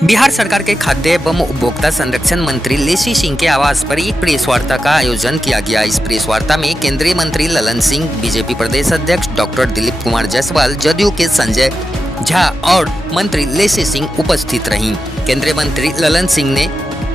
बिहार सरकार के खाद्य एवं उपभोक्ता संरक्षण मंत्री लेसी सिंह के आवास पर एक प्रेस वार्ता का आयोजन किया गया। इस प्रेस वार्ता में केंद्रीय मंत्री ललन सिंह, बीजेपी प्रदेश अध्यक्ष डॉक्टर दिलीप कुमार जायसवाल, जदयू के संजय झा और मंत्री लेसी सिंह उपस्थित रहीं। केंद्रीय मंत्री ललन सिंह ने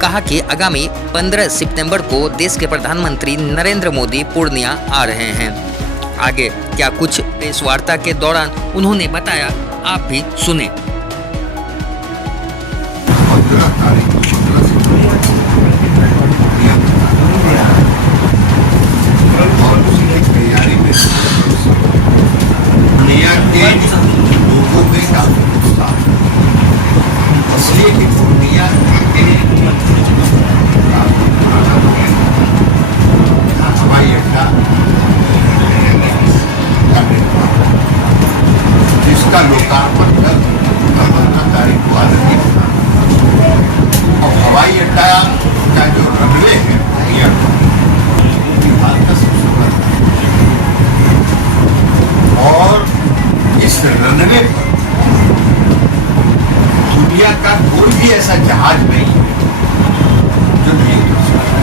कहा कि आगामी 15 सितंबर को देश के प्रधानमंत्री नरेंद्र मोदी पूर्णिया आ रहे हैं। आगे क्या कुछ प्रेस वार्ता के दौरान उन्होंने बताया, आप भी सुने। दुनिया के लोगों में काफी उत्साह इसलिए कि पूर्णिया हवाई अड्डा जिसका लोकार्पण कल 15 तारीख को आरंभ होगा और हवाई अड्डा का जो रनवे है दुनिया भारत का सबसे बड़ा और इस रनवे पर दुनिया का कोई भी ऐसा जहाज नहीं है जो नहीं कर सकता।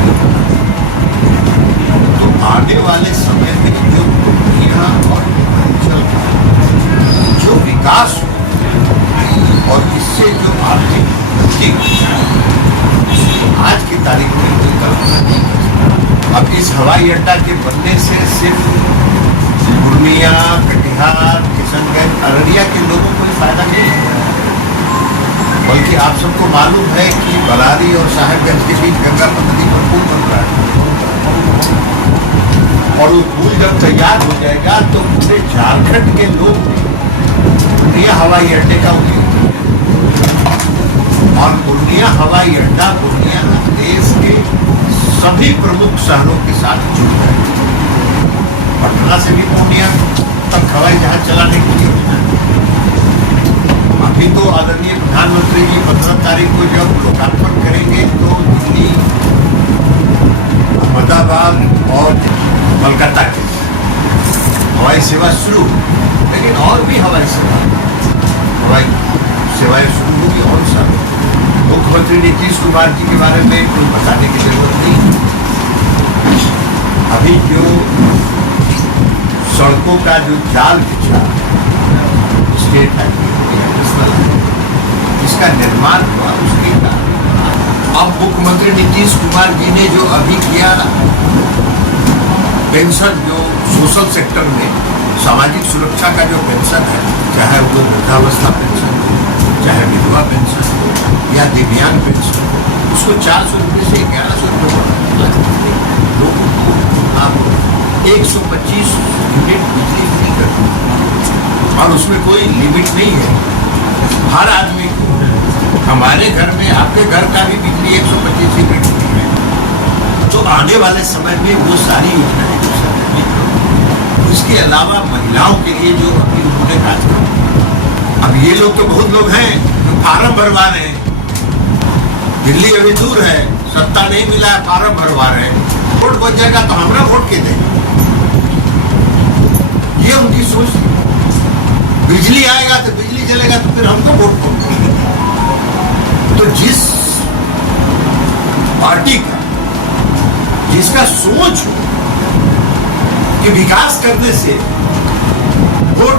तो आने वाले समय में जो दुनिया और अंचल का जो विकास और इससे जो आर्थिक वृद्धि आज की तारीख में कोई कल्पना नहीं कर सकता। अब इस हवाई अड्डा के बनने से सिर्फ पूर्णिया, कटिहार, किशनगंज, अररिया के लोगों को फायदा नहीं है, बल्कि आप सबको मालूम है कि बलारी और साहेबगंज के बीच गंगा नदी पर पुल बन रहा है और वो पुल जब तैयार हो जाएगा तो पूरे झारखंड के लोग पूर्णिया हवाई अड्डे का उपयोग और पूर्णिया हवाई अड्डा पूर्णिया देश के सभी प्रमुख शहरों के साथ जुड़ जाएगा। पटना से भी पूर्णिया तक हवाई जहाज चलाने की योजना अभी तो आदरणीय प्रधानमंत्री जी 15 तारीख को जब लोकार्पण करेंगे तो दिल्ली, अहमदाबाद और कोलकाता की हवाई सेवा शुरू, लेकिन और भी हवाई सेवाएं शुरू होगी। और सब मुख्यमंत्री नीतीश कुमार जी के बारे में कोई बताने की जरूरत नहीं। अभी जो सड़कों का जो जाल बिछा स्टेट हाईवे इसका निर्माण हुआ, उसके कारण अब मुख्यमंत्री नीतीश कुमार जी ने जो अभी किया पेंशन, जो सोशल सेक्टर में सामाजिक सुरक्षा का जो पेंशन है, चाहे वो वृद्धावस्था पेंशन हो, चाहे विधवा पेंशन हो या दिव्यांग पेंशन हो, उसको 400 रुपये से 1100 रुपये लोगों को आप 125 यूनिट बिजली फ्री कर और उसमें कोई लिमिट नहीं है। हर आदमी को, हमारे घर में, आपके घर का भी बिजली 125 यूनिट फ्री है। तो आने वाले समय में वो सारी योजनाएं इसके अलावा महिलाओं के लिए जो अभी उन्होंने काज किया, अब ये लोग तो बहुत लोग हैं जो फार्म भरवा रहे हैं। दिल्ली अभी दूर है, सत्ता नहीं मिला है, फार्म भरवा रहे हैं। वोट बच जाएगा तो हमरा वोट के देंगे, ये उनकी सोच। बिजली आएगा तो बिजली चलेगा तो फिर हमको वोट करेंगे। तो जिस पार्टी का, जिसका सोच हो कि विकास करने से वोट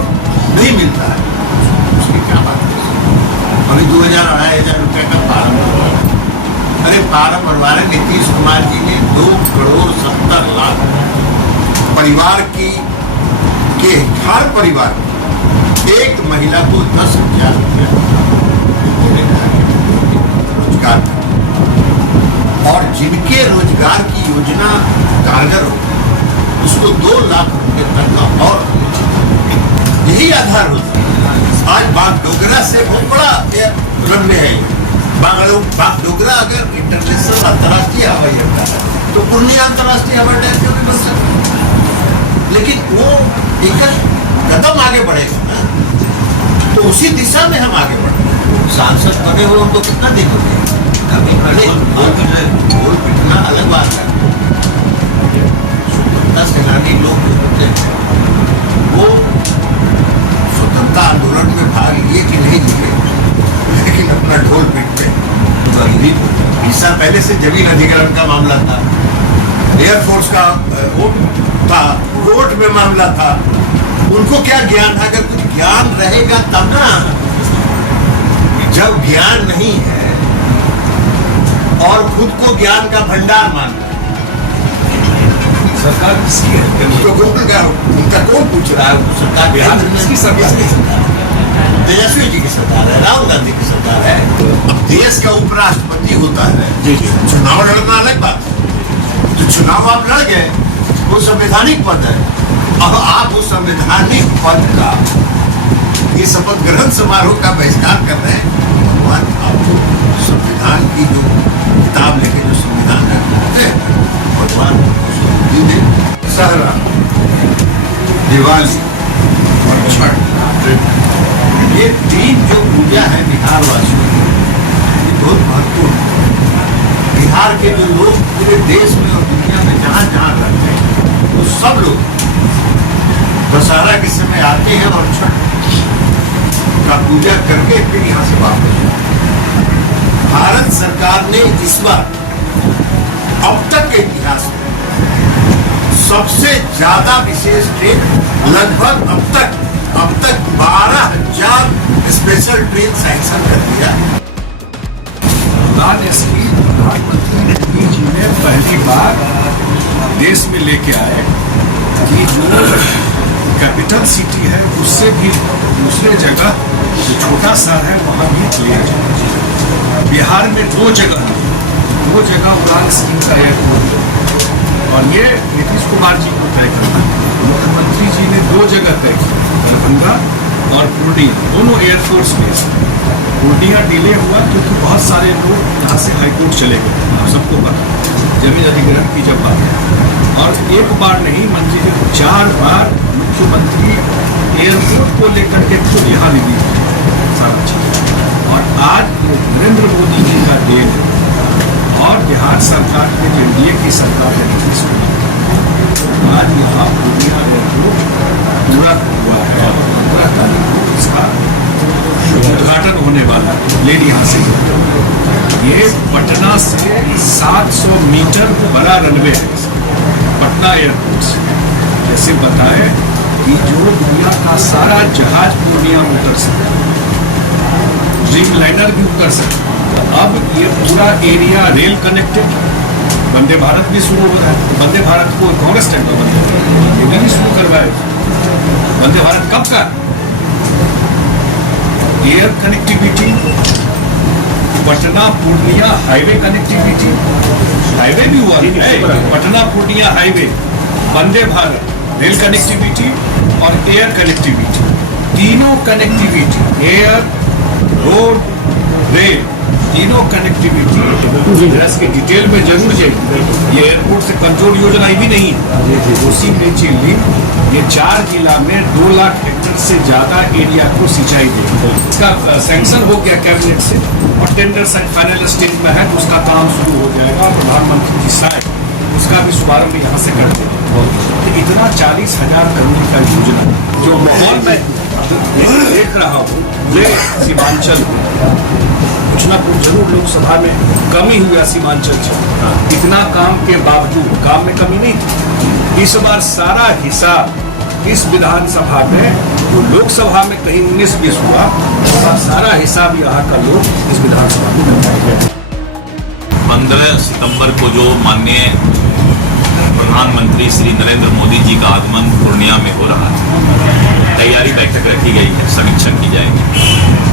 नहीं मिलता है, उसकी क्या बात है। अभी 2,000-2,500 रुपये का फार्म भरवा रहे, अरे फार्म भरवा रहे नीतीश कुमार जी ने 2,70,00,000 परिवार की के हर परिवार एक महिला को 10,000 रुपये रोजगार, और जिनके रोजगार की योजना कारगर हो उसको 2 लाख रुपये तक का और यही आधार होता है। आज बागडोगरा से बहुत बड़ा रनवे है। बागडोगरा अगर इंटरनेशनल अंतर्राष्ट्रीय हवाई अड्डा है तो पूर्णिया अंतर्राष्ट्रीय हवाई अड्डा क्यों नहीं बन सकता? लेकिन वो एक कदम आगे बढ़ेगा ना, तो उसी दिशा में हम आगे बढ़ेंगे। सांसद बने हुए उनको कितना दिन हो गया, बोल पिटना अलग बात है। स्वतंत्रता सेनानी लोग जो होते हैं वो स्वतंत्रता आंदोलन में भाग लिए कि नहीं लिए, लेकिन अपना ढोल पीट साल पहले से जमीन अधिग्रहण का मामला था, एयरफोर्स का वो था, कोर्ट में मामला था। उनको क्या ज्ञान था? अगर कुछ ज्ञान रहेगा तब ना। जब ज्ञान नहीं है और खुद को ज्ञान का भंडार मानता है, सरकार किसकी है? उनका कौन पूछ रहा है? सरकार बिहार में किसकी सरकार है? तेजस्वी जी की सरकार है, राहुल गांधी की सरकार है। अब देश का उपराष्ट्रपति होता है, चुनाव लड़ना अलग बात है। तो चुनाव आप लड़ गए, वो संवैधानिक पद है। अब आप उस संवैधानिक पद का, ये शपथ ग्रहण समारोह का बहिष्कार कर रहे हैं। भगवान, आपको संविधान की जो किताब लेके जो संविधान है, भगवान सहरा, दिवाली और छठ, ये तीन जो पूजा है बिहार वासियों की, ये बहुत महत्वपूर्ण है। बिहार के जो लोग पूरे देश में और दुनिया में जहाँ जहाँ रहते हैं, वो सब लोग दशहरा के समय आते हैं और छठ का पूजा करके फिर यहाँ से वापस जाते हैं। भारत सरकार ने इस बार अब तक के इतिहास में सबसे ज्यादा विशेष ट्रेन, लगभग अब तक 12,000 स्पेशल ट्रेन सैंक्शन कर दिया। प्रधानमंत्री मोदी जी ने पहली बार देश में लेके आए कि जो कैपिटल सिटी है उससे भी दूसरे जगह जो छोटा शहर है वहाँ भी प्लेन जाए। बिहार में दो जगह उड़ान स्कीम का एयरपोर्ट, और ये नीतीश कुमार जी को तय करना है। मुख्यमंत्री जी ने दो जगह तय की, दरभंगा और पूर्णिया, दोनों एयरफोर्स बेस। पूर्णिया डिले हुआ क्योंकि बहुत सारे लोग यहाँ से हाईकोर्ट चले गए, आप सबको पता, जमीन अधिग्रहण की जब बात है। और एक बार नहीं मंजिल 4 बार मुख्यमंत्री एयरपोर्ट को लेकर के खुद यहाँ निधि सारा चीज। और आज नरेंद्र मोदी जी का देन है और बिहार सरकार के जो एनडीए की सरकार है नीतीश कुमार, आज यहाँ पूर्णिया एयरपोर्ट पूरा हुआ है। 15 तारीख को इसका उद्घाटन होने वाला है। लेकिन यहाँ से ये पटना से 700 मीटर बड़ा रनवे है पटना एयरपोर्ट से। जैसे बताए कि जो दुनिया का सारा जहाज पूर्णिया में उतर सकता है, ड्रीम लाइनर भी उतर सकता है। अब ये पूरा area rail connected, Vande Bharat भी शुरू हो रहा है। वंदे भारत को कांग्रेस टाइम का वंदे भारत शुरू करवाए। वंदे भारत कब का? Air connectivity, Patna Purnia highway connectivity, highway भी हुआ है, Patna Purnia highway, Vande Bharat rail connectivity और एयर कनेक्टिविटी, तीनों कनेक्टिविटी, एयर, रोड, रेल, तीनों कनेक्टिविटी इसके डिटेल में जरूर जाइए। ये एयरपोर्ट से कंट्रोल योजना भी नहीं है, उसी नीचे लिंक। ये 4 जिला में 2 लाख हेक्टेयर से ज्यादा एरिया को सिंचाई देगी। इसका सैंक्शन हो गया कैबिनेट से और टेंडर फाइनल स्टेज में है, तो उसका काम शुरू हो जाएगा। प्रधानमंत्री जी शायद उसका भी शुभारंभ यहाँ से कर देंगे। तो इतना 40,000 करोड़ का योजना जो माहौल में देख रहा हूँ, ये सीमांचल कुछ ना कुछ जरूर लोकसभा में कमी हुआ सीमांचल से। इतना काम के बावजूद काम में कमी नहीं थी। इस बार सारा हिसाब इस विधानसभा में, जो लोकसभा में कहीं 19-20 हुआ, उसका सारा हिसाब यहाँ का लोग इस विधानसभा में करवाएंगे। 15 सितंबर को जो माननीय प्रधानमंत्री श्री नरेंद्र मोदी जी का आगमन पूर्णिया में हो रहा है, तैयारी बैठक रखी गई है, समीक्षा की जाएगी,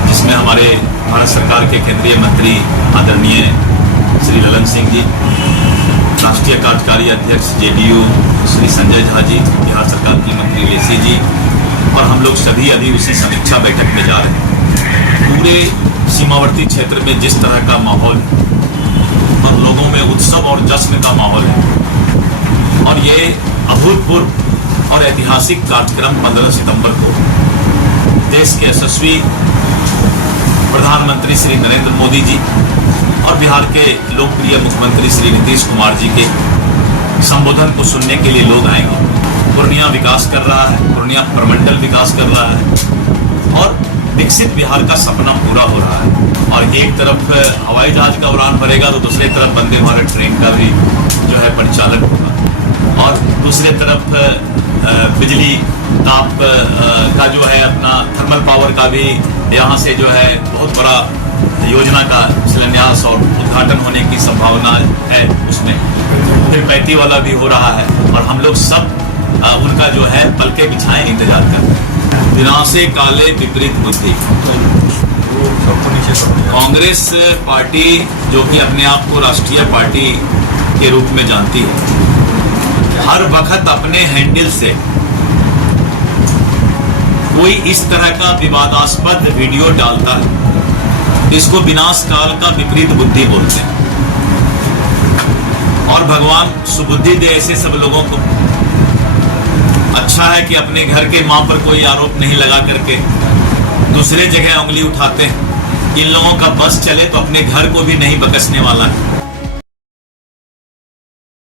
जिसमें हमारे भारत सरकार के केंद्रीय मंत्री आदरणीय श्री ललन सिंह जी, राष्ट्रीय कार्यकारी अध्यक्ष जेडीयू श्री संजय झा जी, बिहार सरकार की मंत्री लेसी जी और हम लोग सभी अभी उसी समीक्षा बैठक में जा रहे हैं। पूरे सीमावर्ती क्षेत्र में जिस तरह का माहौल और लोगों में उत्सव और जश्न का माहौल है, और ये अभूतपूर्व और ऐतिहासिक कार्यक्रम 15 सितंबर को देश के यशस्वी प्रधानमंत्री श्री नरेंद्र मोदी जी और बिहार के लोकप्रिय मुख्यमंत्री श्री नीतीश कुमार जी के संबोधन को सुनने के लिए लोग आएंगे। पूर्णिया विकास कर रहा है, पूर्णिया प्रमंडल विकास कर रहा है और विकसित बिहार का सपना पूरा हो रहा है। और एक तरफ हवाई जहाज का उड़ान भरेगा तो दूसरी तरफ वंदे भारत ट्रेन का भी जो है परिचालन होगा, और दूसरी तरफ बिजली ताप का जो है अपना थर्मल पावर का भी यहाँ से जो है बहुत बड़ा योजना का शिलान्यास और उद्घाटन होने की संभावना है। उसमें फिर पैती वाला भी हो रहा है, और हम लोग सब उनका जो है पलके बिछाए इंतजार करते हैं। विनाशे काले विपरीत बुद्धि। कांग्रेस पार्टी जो कि अपने आप को राष्ट्रीय पार्टी के रूप में जानती है, हर वक्त अपने हैंडल से कोई इस तरह का विवादास्पद वीडियो डालता है, इसको विनाश काल का विपरीत बुद्धि बोलते हैं। और भगवान सुबुद्धि दे ऐसे सब लोगों को। अच्छा है कि अपने घर के मां पर कोई आरोप नहीं लगा करके दूसरे जगह उंगली उठाते हैं। इन लोगों का बस चले तो अपने घर को भी नहीं बकसने वाला है।